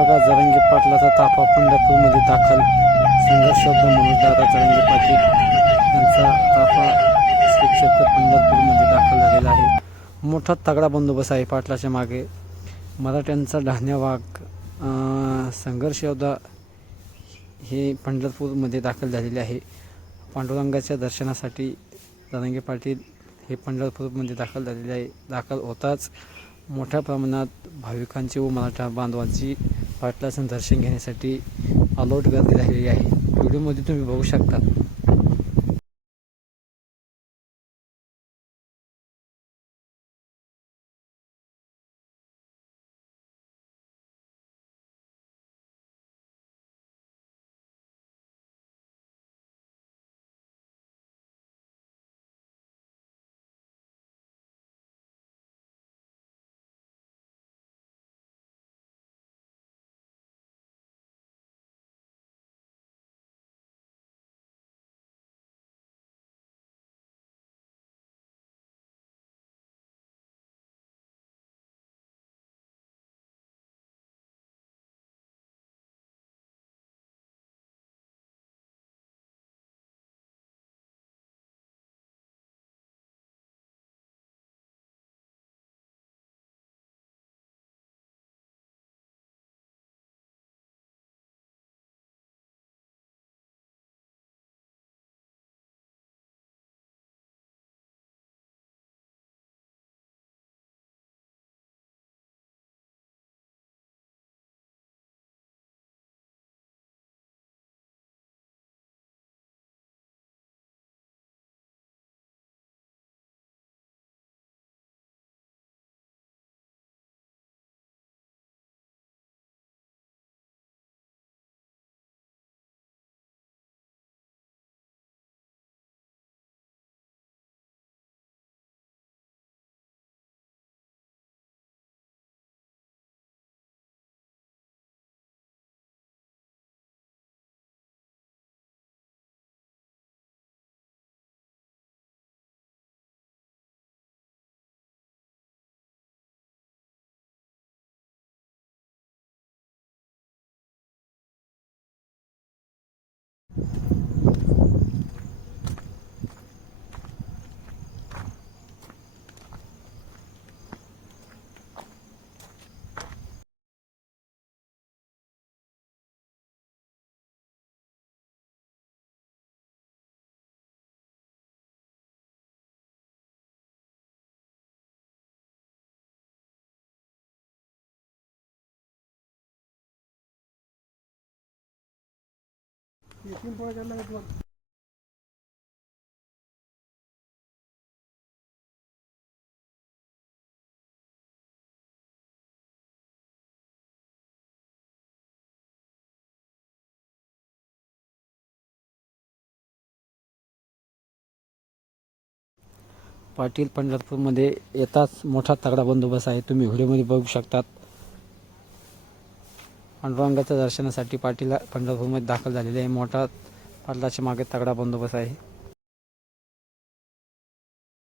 बघा जरंगी पाटलाचा ताफा पंढरपूरमध्ये दाखल. संघर्ष शब्द म्हणून दादा जरंगी पाटील यांचा ताफा श्री क्षेत्र पंढरपूरमध्ये दाखल झालेला आहे. मोठा तगडा बंदोबस्त आहे पाटलाच्या मागे. मराठ्यांचा ढाण्या वाघ संघर्ष योद्धा हे पंढरपूरमध्ये दाखल झालेले आहे. पांडुरंगाच्या दर्शनासाठी जरंगी पाटील हे पंढरपूरमध्ये दाखल झालेले आहे. दाखल होताच मोठ्या प्रमाणात भाविकांची व मराठा बांधवांची पाटलाचं दर्शन घेण्यासाठी अलॉट गर्दी झालेली आहे. व्हिडिओमध्ये तुम्ही बघू शकता. पाटील पंढरपूरमध्ये येताच मोठा तगडा बंदोबस्त आहे. तुम्ही व्हिडिओमध्ये बघू शकतात. पांडुरंगाच्या दर्शनासाठी पाटील पंढरपूरमध्ये दाखल झालेले आहे. मोठा पाटलाच्या मागे तगडा बंदोबस्त आहे.